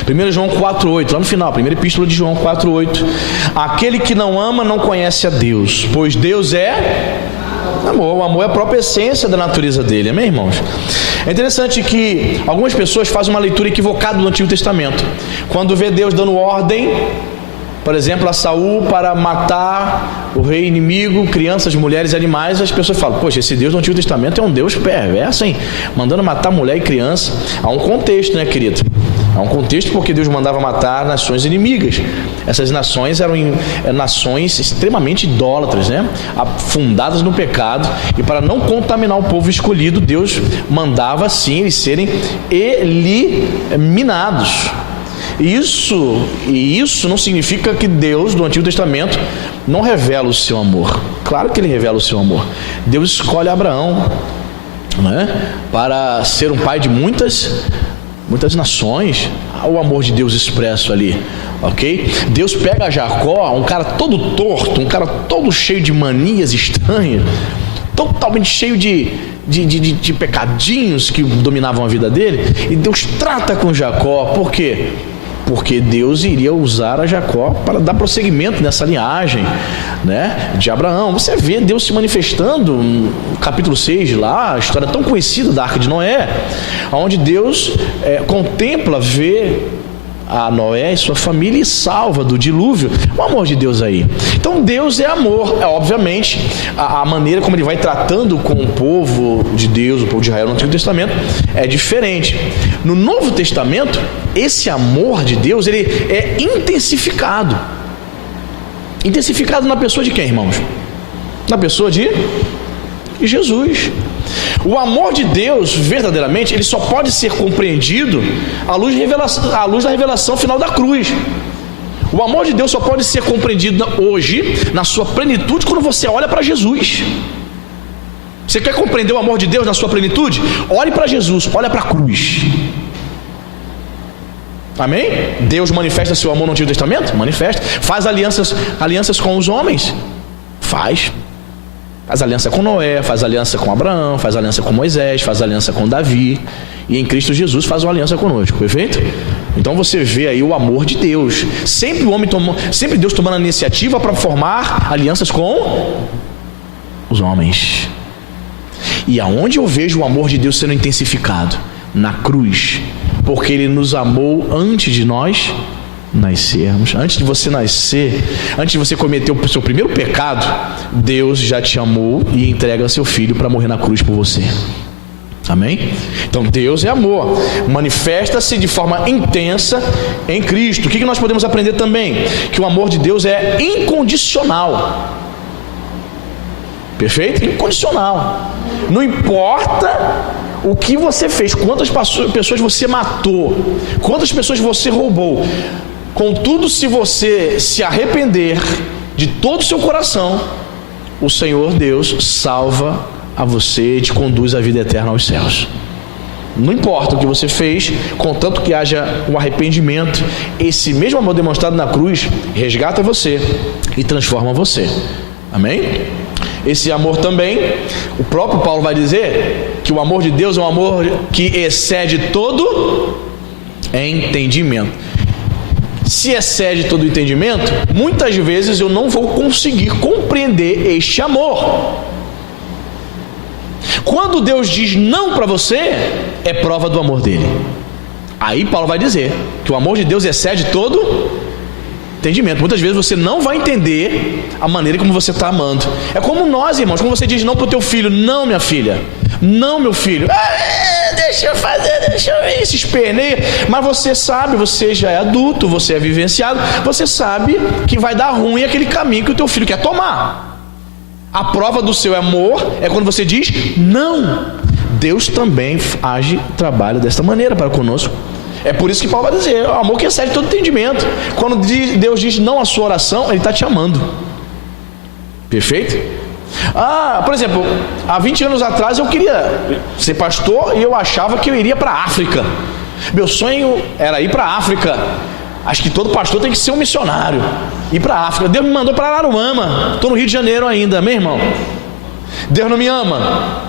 1 João 4,8, lá no final, primeira epístola de João 4,8. Aquele que não ama não conhece a Deus, pois Deus é amor. O amor é a própria essência da natureza dele, amém, irmãos? É interessante que algumas pessoas fazem uma leitura equivocada do Antigo Testamento. Quando vê Deus dando ordem, por exemplo, a Saul para matar o rei inimigo, crianças, mulheres e animais, as pessoas falam: poxa, esse Deus do Antigo Testamento é um Deus perverso, hein? Mandando matar mulher e criança. Há um contexto, né, querido? Há um contexto porque Deus mandava matar nações inimigas. Essas nações eram nações extremamente idólatras, né? Afundadas no pecado, e para não contaminar o povo escolhido, Deus mandava sim eles serem eliminados. E isso não significa que Deus do Antigo Testamento não revela o seu amor. Claro que ele revela o seu amor. Deus escolhe Abraão, né, para ser um pai de muitas nações. O amor de Deus expresso ali, ok? Deus pega Jacó, um cara todo torto, um cara todo cheio de manias estranhas, totalmente cheio de pecadinhos que dominavam a vida dele, e Deus trata com Jacó. Por quê? Porque Deus iria usar a Jacó para dar prosseguimento nessa linhagem, né, de Abraão. Você vê Deus se manifestando no capítulo 6 lá, a história tão conhecida da Arca de Noé, onde Deus contempla, vê a Noé e sua família e salva do dilúvio. O amor de Deus aí. Então Deus é amor. Obviamente a maneira como ele vai tratando com o povo de Deus, o povo de Israel no Antigo Testamento, é diferente. No Novo Testamento, esse amor de Deus, ele é intensificado. Intensificado na pessoa de quem, irmãos? Na pessoa de Jesus. O amor de Deus, verdadeiramente, ele só pode ser compreendido à luz da revelação final da cruz. O amor de Deus só pode ser compreendido hoje, na sua plenitude, quando você olha para Jesus. Você quer compreender o amor de Deus na sua plenitude? Olhe para Jesus, olha para a cruz. Amém? Deus manifesta seu amor no Antigo Testamento? Manifesta. Faz alianças com os homens? Faz aliança com Noé, faz aliança com Abraão, faz aliança com Moisés, faz aliança com Davi, e em Cristo Jesus faz uma aliança conosco, perfeito? Então você vê aí o amor de Deus. Sempre Deus tomando a iniciativa para formar alianças com os homens. E aonde eu vejo o amor de Deus sendo intensificado? Na cruz, porque Ele nos amou antes de nós nascermos. Antes de você nascer, antes de você cometer o seu primeiro pecado, Deus já te amou e entrega seu Filho para morrer na cruz por você. Amém? Então Deus é amor, manifesta-se de forma intensa em Cristo. O que nós podemos aprender também? Que o amor de Deus é incondicional. Perfeito? Incondicional. Não importa o que você fez, quantas pessoas você matou, quantas pessoas você roubou. Contudo, se você se arrepender de todo o seu coração, o Senhor Deus salva a você e te conduz à vida eterna aos céus. Não importa o que você fez, contanto que haja um arrependimento, esse mesmo amor demonstrado na cruz resgata você e transforma você. Amém? Esse amor também, o próprio Paulo vai dizer que o amor de Deus é um amor que excede todo entendimento. Se excede todo entendimento, muitas vezes eu não vou conseguir compreender este amor. Quando Deus diz não para você, é prova do amor dele. Aí Paulo vai dizer que o amor de Deus excede todo entendimento. Muitas vezes você não vai entender a maneira como você está amando. É como nós, irmãos, quando você diz não para o teu filho: não, minha filha, não, meu filho, deixa eu fazer, deixa eu ver, se esperneia. Mas você sabe, você já é adulto, você é vivenciado, você sabe que vai dar ruim aquele caminho que o teu filho quer tomar. A prova do seu amor é quando você diz não. Deus também trabalha desta maneira para conosco. É por isso que Paulo vai dizer: o amor que excede todo entendimento. Quando Deus diz não à sua oração, Ele está te amando. Perfeito? Por exemplo, há 20 anos atrás eu queria ser pastor e eu achava que eu iria para a África. Meu sonho era ir para a África. Acho que todo pastor tem que ser um missionário, ir para a África. Deus me mandou para Araruama, estou no Rio de Janeiro ainda, meu irmão. Deus não me ama?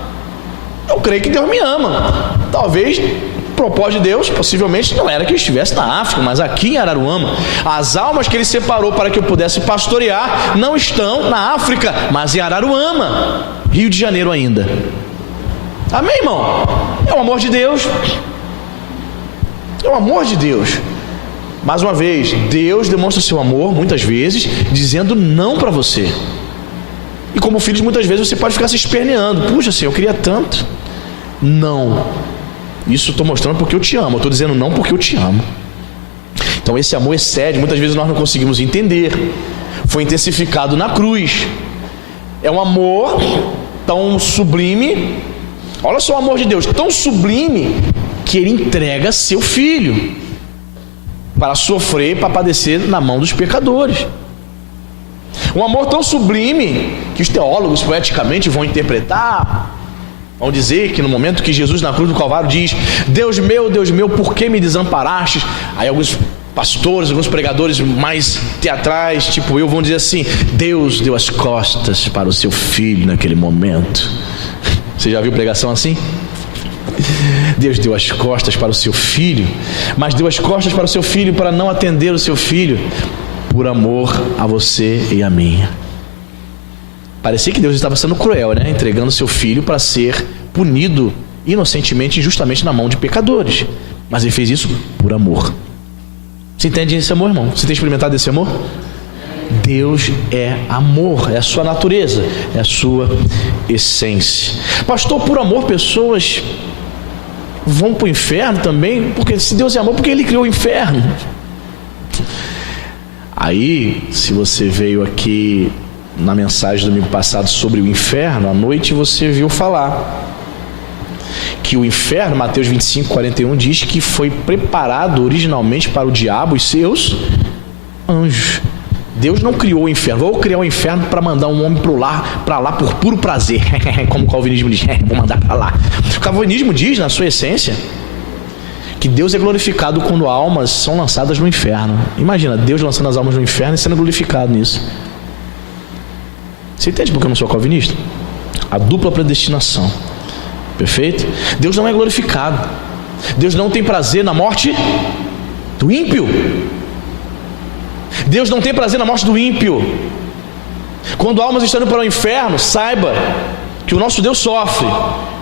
Eu creio que Deus me ama. Talvez o propósito de Deus, possivelmente, não era que eu estivesse na África, mas aqui em Araruama. As almas que Ele separou para que eu pudesse pastorear não estão na África, mas em Araruama, Rio de Janeiro ainda. Amém, irmão? É o amor de Deus. É o amor de Deus. Mais uma vez, Deus demonstra seu amor, muitas vezes, dizendo não para você. E como filho, muitas vezes você pode ficar se esperneando. Puxa, Senhor, eu queria tanto. Não. Isso eu estou mostrando porque eu te amo. Eu estou dizendo não porque eu te amo. Então esse amor excede. Muitas vezes nós não conseguimos entender. Foi intensificado na cruz. É um amor tão sublime. Olha só o amor de Deus. Tão sublime que Ele entrega seu Filho para sofrer, para padecer na mão dos pecadores. Um amor tão sublime que os teólogos poeticamente vão interpretar, vão dizer que no momento que Jesus na cruz do Calvário diz: Deus meu, por que me desamparaste? Aí alguns pastores, alguns pregadores mais teatrais, tipo eu, vão dizer assim: Deus deu as costas para o seu Filho naquele momento. Você já viu pregação assim? Deus deu as costas para o seu Filho, mas deu as costas para o seu Filho para não atender o seu Filho, por amor a você e a mim. Parecia que Deus estava sendo cruel, né? Entregando seu Filho para ser punido inocentemente, injustamente na mão de pecadores. Mas Ele fez isso por amor. Você entende esse amor, irmão? Você tem experimentado esse amor? Deus é amor, é a sua natureza, é a sua essência. Pastor, por amor pessoas vão para o inferno também? Porque se Deus é amor, por que Ele criou o inferno? Aí, se você veio aqui na mensagem do domingo passado sobre o inferno, à noite você viu falar que o inferno, Mateus 25:41, diz que foi preparado originalmente para o diabo e seus anjos. Deus não criou o inferno. Vou criar o inferno para mandar um homem para lá por puro prazer, como o calvinismo diz, vou mandar para lá. O calvinismo diz, na sua essência, que Deus é glorificado quando almas são lançadas no inferno. Imagina, Deus lançando as almas no inferno e sendo glorificado nisso. Você entende por que eu não sou calvinista? A dupla predestinação. Perfeito? Deus não é glorificado. Deus não tem prazer na morte do ímpio. Deus não tem prazer na morte do ímpio. Quando almas estão indo para o inferno, saiba que o nosso Deus sofre,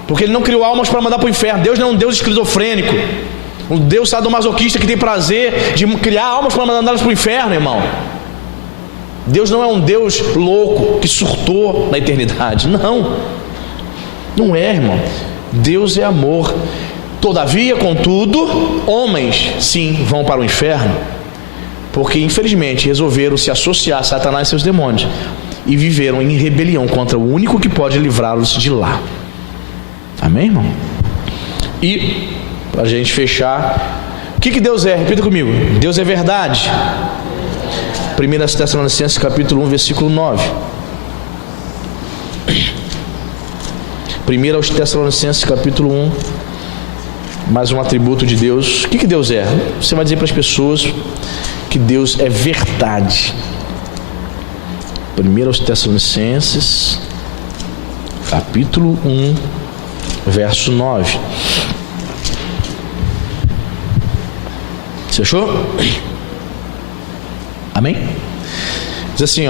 porque Ele não criou almas para mandar para o inferno. Deus não é um Deus esquizofrênico, um Deus sadomasoquista que tem prazer de criar almas para mandá-las para o inferno, irmão. Deus não é um Deus louco que surtou na eternidade. Não é, irmão. Deus é amor. Todavia, contudo, homens sim vão para o inferno, porque infelizmente resolveram se associar a Satanás e seus demônios e viveram em rebelião contra o único que pode livrá-los de lá. Amém, irmão? E para a gente fechar, o que Deus é? Repita comigo. Deus é verdade. 1 Tessalonicenses capítulo 1, versículo 9. 1 Tessalonicenses capítulo 1, mais um atributo de Deus. O que Deus é? Você vai dizer para as pessoas que Deus é verdade. 1 Tessalonicenses capítulo 1, verso 9. Você achou? Amém? Diz assim,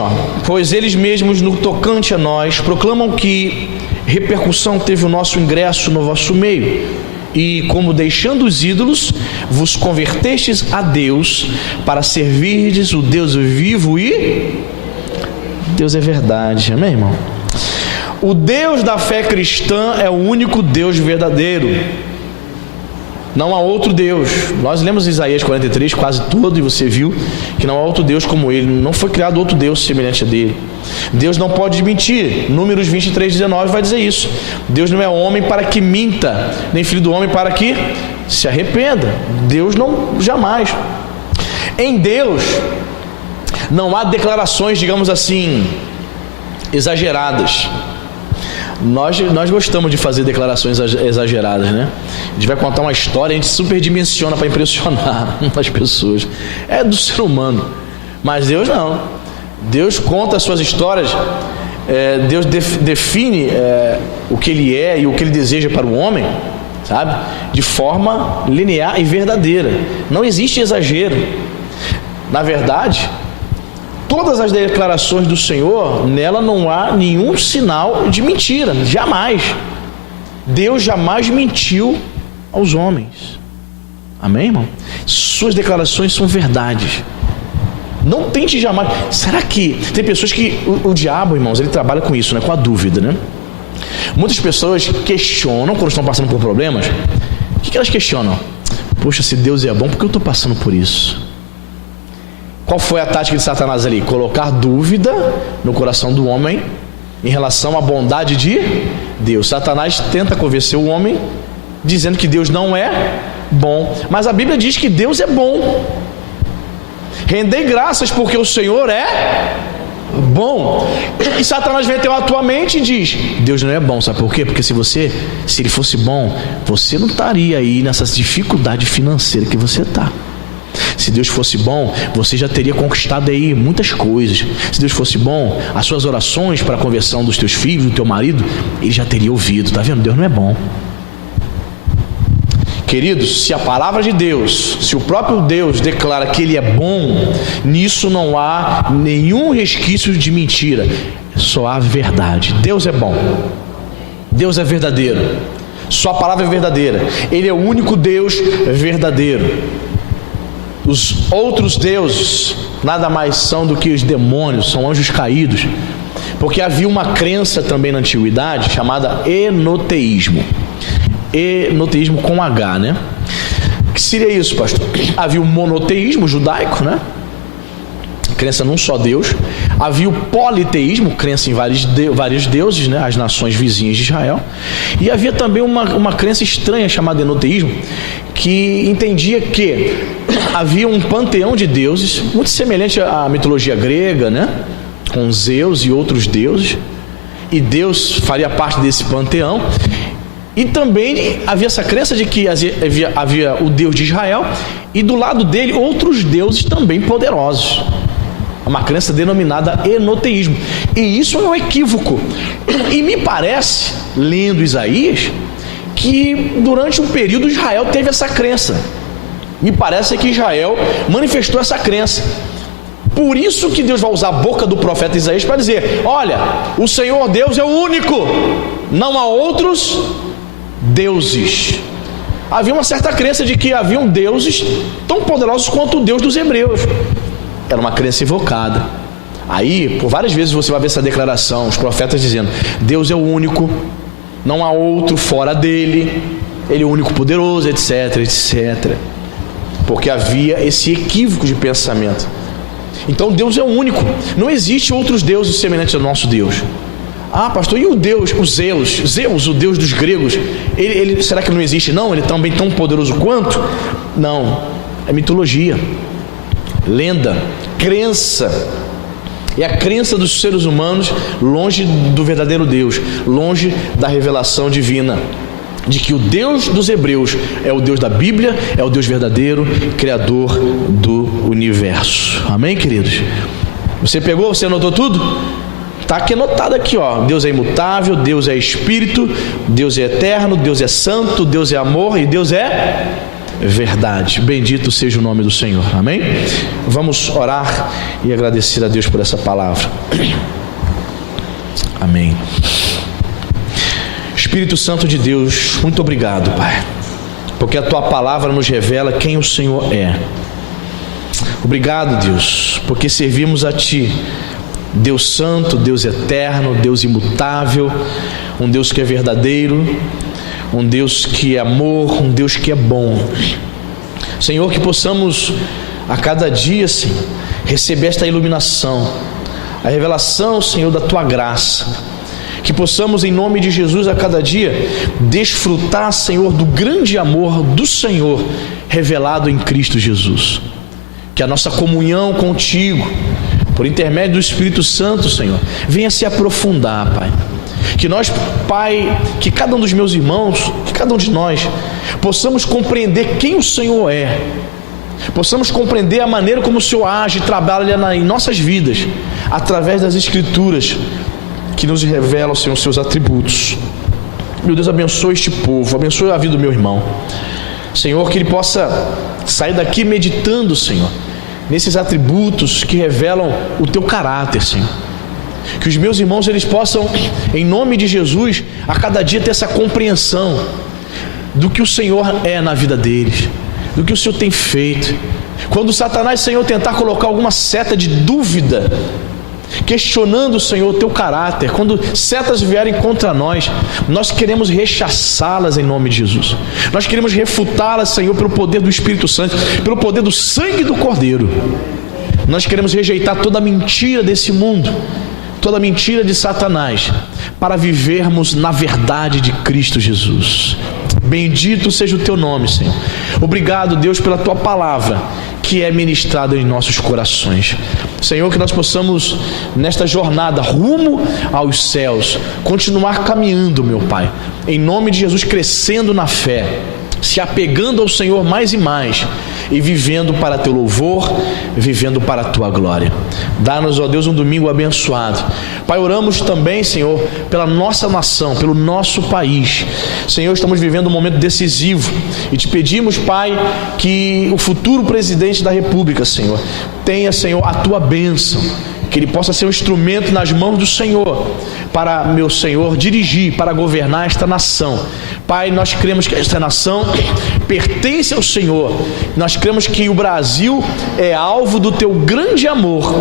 pois eles mesmos no tocante a nós proclamam que repercussão teve o nosso ingresso no vosso meio, e como deixando os ídolos, vos convertestes a Deus para servirdes o Deus vivo e Deus é verdade. Amém, irmão? O Deus da fé cristã é o único Deus verdadeiro. Não há outro Deus. Nós lemos Isaías 43 quase todo, e você viu que não há outro Deus como Ele. Não foi criado outro Deus semelhante a dele. Deus não pode mentir. Números 23:19 vai dizer isso. Deus não é homem para que minta, nem filho do homem para que se arrependa. Deus não, jamais. Em Deus não há declarações, digamos assim, exageradas. Nós gostamos de fazer declarações exageradas, né? A gente vai contar uma história, a gente superdimensiona para impressionar as pessoas. É do ser humano. Mas Deus não. Deus conta as suas histórias. Deus define o que Ele é e o que Ele deseja para o homem, sabe? De forma linear e verdadeira. Não existe exagero. Na verdade, todas as declarações do Senhor, nela não há nenhum sinal de mentira, jamais. Deus jamais mentiu aos homens. Amém, irmão? Suas declarações são verdades. Não tente jamais. Será que tem pessoas que o diabo, irmãos, ele trabalha com isso, né? Com a dúvida, né? Muitas pessoas questionam quando estão passando por problemas. O que elas questionam? Poxa, se Deus é bom, por que eu estou passando por isso? Qual foi a tática de Satanás ali? Colocar dúvida no coração do homem em relação à bondade de Deus. Satanás tenta convencer o homem dizendo que Deus não é bom, mas a Bíblia diz que Deus é bom. Rendei graças porque o Senhor é bom. E Satanás vem até a tua mente e diz: Deus não é bom, sabe por quê? Porque se Ele fosse bom, você não estaria aí nessa dificuldade financeira que você está. Se Deus fosse bom, você já teria conquistado aí muitas coisas. Se Deus fosse bom, as suas orações para a conversão dos teus filhos, do teu marido, Ele já teria ouvido. Tá vendo? Deus não é bom. Queridos, se a palavra de Deus, se o próprio Deus declara que Ele é bom, nisso não há nenhum resquício de mentira, só há verdade. Deus é bom, Deus é verdadeiro, sua palavra é verdadeira, Ele é o único Deus verdadeiro. Os outros deuses nada mais são do que os demônios, são anjos caídos, porque havia uma crença também na antiguidade chamada enoteísmo. Enoteísmo com H, né? O que seria isso, pastor? Havia o monoteísmo judaico, né? Crença num só Deus. Havia o politeísmo, crença em vários deuses, né? As nações vizinhas de Israel. E havia também uma crença estranha chamada enoteísmo, que entendia que havia um panteão de deuses, muito semelhante à mitologia grega, né? Com Zeus e outros deuses. E Deus faria parte desse panteão. E também havia essa crença de que havia o Deus de Israel e do lado dele outros deuses também poderosos. Uma crença denominada enoteísmo. E isso é um equívoco. E me parece, lendo Isaías, que durante um período Israel teve essa crença. Me parece que Israel manifestou essa crença. Por isso que Deus vai usar a boca do profeta Isaías para dizer: olha, o Senhor Deus é o único, não há outros deuses. Havia uma certa crença de que haviam deuses tão poderosos quanto o Deus dos hebreus. Era uma crença invocada. Aí, por várias vezes você vai ver essa declaração, os profetas dizendo: Deus é o único, não há outro fora dele, Ele é o único poderoso, etc, etc. Porque havia esse equívoco de pensamento. Então Deus é o único, não existe outros deuses semelhantes ao nosso Deus. Ah, pastor, e o Deus, o Zeus, o Deus dos gregos, ele será que não existe? Não, ele é também tão poderoso quanto? Não, é mitologia, lenda, crença. É a crença dos seres humanos longe do verdadeiro Deus, longe da revelação divina, de que o Deus dos hebreus é o Deus da Bíblia, é o Deus verdadeiro, Criador do universo. Amém, queridos? Você pegou? Você anotou tudo? Está aqui anotado aqui, ó. Deus é imutável, Deus é Espírito, Deus é eterno, Deus é santo, Deus é amor e Deus é verdade. Bendito seja o nome do Senhor. Amém? Vamos orar e agradecer a Deus por essa palavra. Amém. Espírito Santo de Deus, muito obrigado, Pai, porque a Tua palavra nos revela quem o Senhor é. Obrigado, Deus, porque servimos a Ti, Deus santo, Deus eterno, Deus imutável, um Deus que é verdadeiro, um Deus que é amor, um Deus que é bom. Senhor, que possamos a cada dia, Senhor, receber esta iluminação, a revelação, Senhor, da Tua graça. Que possamos, em nome de Jesus, a cada dia desfrutar, Senhor, do grande amor do Senhor revelado em Cristo Jesus. Que a nossa comunhão contigo, por intermédio do Espírito Santo, Senhor, venha se aprofundar, Pai. Que nós, Pai, que cada um dos meus irmãos, que cada um de nós, possamos compreender quem o Senhor é, possamos compreender a maneira como o Senhor age e trabalha em nossas vidas, através das Escrituras, que nos revelam, Senhor, os seus atributos. Meu Deus, abençoe este povo, abençoe a vida do meu irmão. Senhor, que ele possa sair daqui meditando, Senhor, nesses atributos que revelam o teu caráter, Senhor. Que os meus irmãos, eles possam, em nome de Jesus, a cada dia ter essa compreensão do que o Senhor é na vida deles, do que o Senhor tem feito. Quando Satanás, Senhor, tentar colocar alguma seta de dúvida, questionando, Senhor, o teu caráter, quando setas vierem contra nós, nós queremos rechaçá-las em nome de Jesus. Nós queremos refutá-las, Senhor, pelo poder do Espírito Santo, pelo poder do sangue do Cordeiro. Nós queremos rejeitar toda a mentira desse mundo, toda a mentira de Satanás, para vivermos na verdade de Cristo Jesus. Bendito seja o teu nome, Senhor. Obrigado, Deus, pela tua palavra que é ministrada em nossos corações. Senhor, que nós possamos, nesta jornada rumo aos céus, continuar caminhando, meu Pai, em nome de Jesus, crescendo na fé, se apegando ao Senhor mais e mais, e vivendo para teu louvor, vivendo para a tua glória. Dá-nos, ó Deus, um domingo abençoado. Pai, oramos também, Senhor, pela nossa nação, pelo nosso país. Senhor, estamos vivendo um momento decisivo e te pedimos, Pai, que o futuro presidente da República, Senhor, tenha, Senhor, a tua bênção, que ele possa ser um instrumento nas mãos do Senhor, para, meu Senhor, dirigir, para governar esta nação. Pai, nós cremos que esta nação pertence ao Senhor. Nós cremos que o Brasil é alvo do teu grande amor.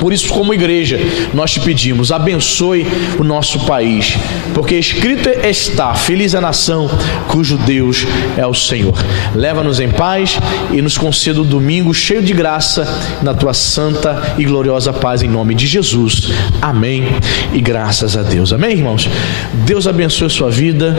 Por isso, como igreja, nós te pedimos, abençoe o nosso país, porque escrito está: feliz a nação cujo Deus é o Senhor. Leva-nos em paz e nos conceda um domingo cheio de graça, na tua santa e gloriosa paz, em nome de Jesus. Amém e graças a Deus. Amém, irmãos? Deus abençoe a sua vida.